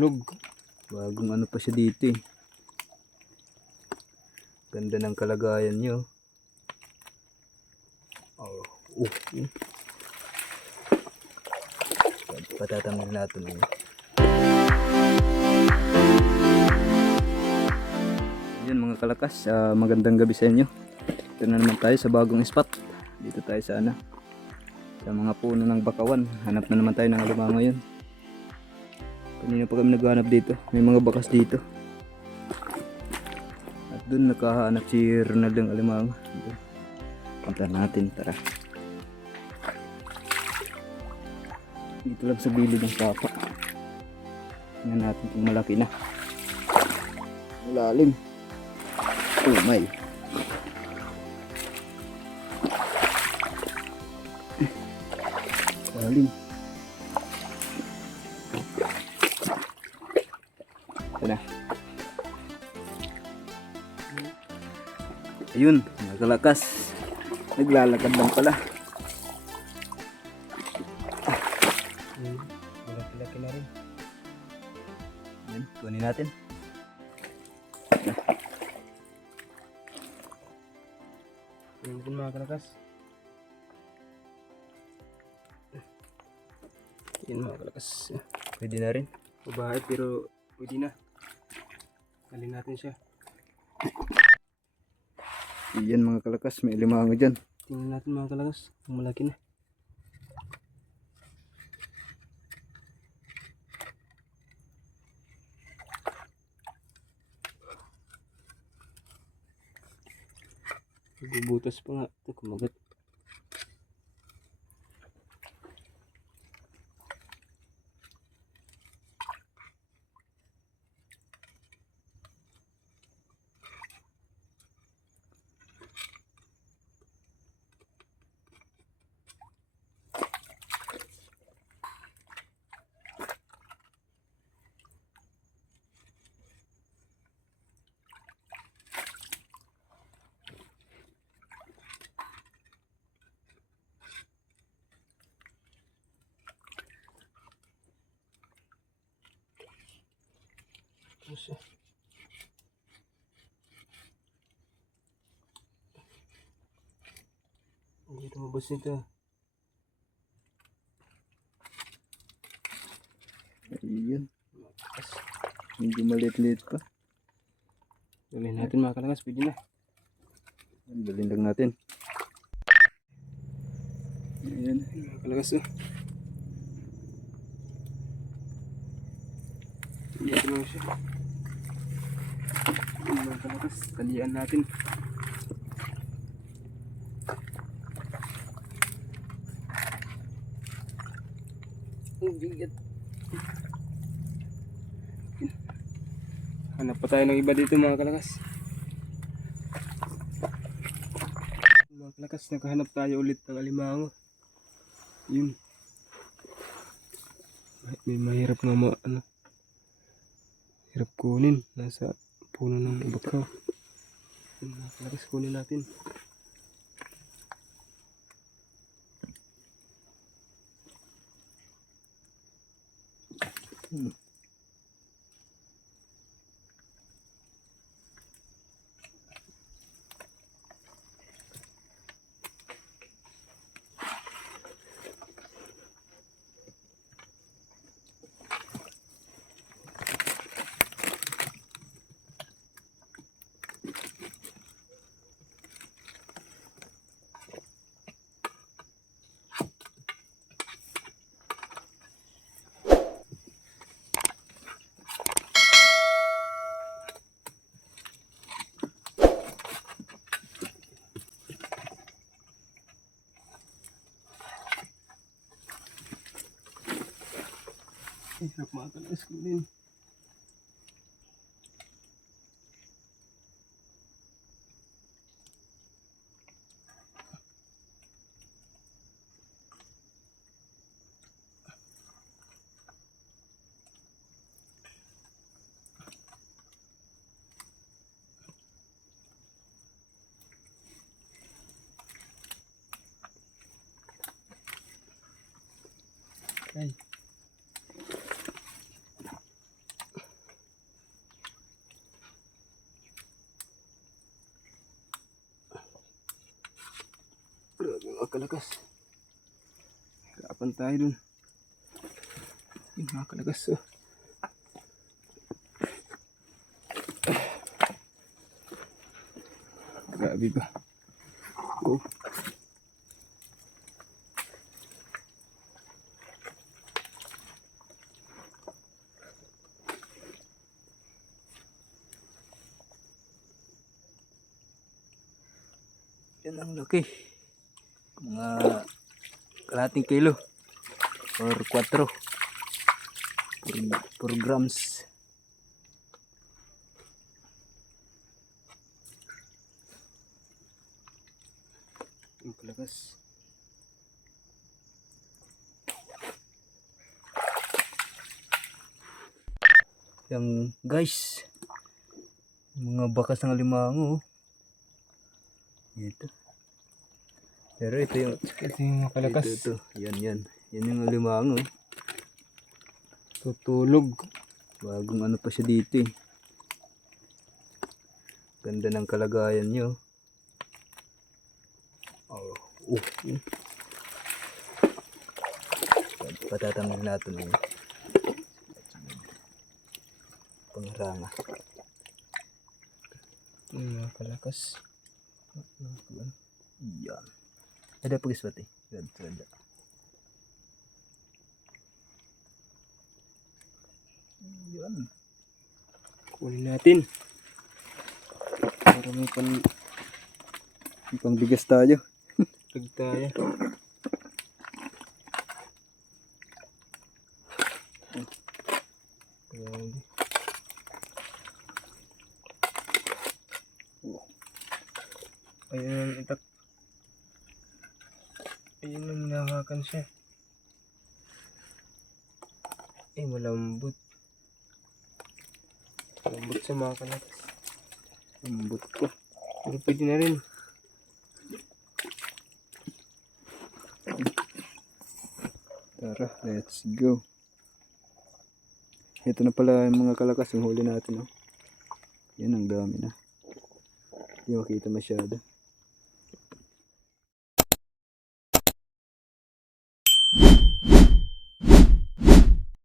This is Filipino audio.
Tulog. Bagong ano pa siya dito eh. Ganda ng kalagayan niyo. Oh. Patatamil natin yun. Yun mga kalakas, magandang gabi sa inyo. Ito na naman tayo sa bagong spot. Dito tayo sa sa mga puno ng bakawan. Hanap na naman tayo ng alimango yun. Kanina pa kami naghahanap dito. May mga bakas dito. At dun nakahanap si Ronald ng alimango. Punta natin, tara. Dito lang sa bilid ng papa. Tingnan natin kung malaki na. Malalim. Oh my. Malalim. Ito na. Ayun, nagkalakas. Naglalakad lang pala. Malaki-laki na rin. Yan, kunin natin. Tingnan natin mga kalakas. Yan mga kalakas. Pwede na rin. Mabahay pero pwede na. Kalin natin siya. Yan mga kalakas, may alimango dyan. Tingnan natin mga kalakas. Kung malaki na. Bubutas pa nga. Ito kumagat. Siya. Hindi tumabas nito. Ayun. Medyo maliit-liit pa. Dalhin natin mga kalakas. Pwede na. Dalhin lang natin. Ayan. Mga kalakas oh. Tingnan lang siya. Mga kalakas. Talian natin. Ang bigat. Hanap pa tayo ng iba dito mga kalakas. Mga kalakas, nakahanap tayo ulit ng alimango. Yun. May mahirap nga hirap kunin. Nasa puno ng bakaw. Yun, mga kalakas, kunin natin. Hirap mga kalakas kunin. Ay. mga kalakas. Hirapan tayo dun. Yun mga kalakas. Oh. Grabe ba? Oh. Yan ang laki. Mga kalahating kilo. Or 4. 4 grams. Ang kalakas. Yang guys. Mga bakas ng alimango. Ito. Pero ito yung Ito yung mga kalakas. ito. Yan. Yan yung alimango. Tutulog. Bagong ano pa siya dito eh. Ganda ng kalagayan nyo. Oh. Patatamil natin yun. Pangaranga. Mga kalakas. Yan. Ada pagiswati. Ganda. Yan. Kunin natin. Para may Pangbigas tayo. pagtaya. Grabe. Ayun ang itak. Ayun ang hinahawakan siya. Malambot. Malambot sa mga kalakas. Lambot ko. Pero pwede na rin. Tara, let's go. Ito na pala yung mga kalakas yung huli natin. Oh. Yan, ang dami na. Hindi makita masyado.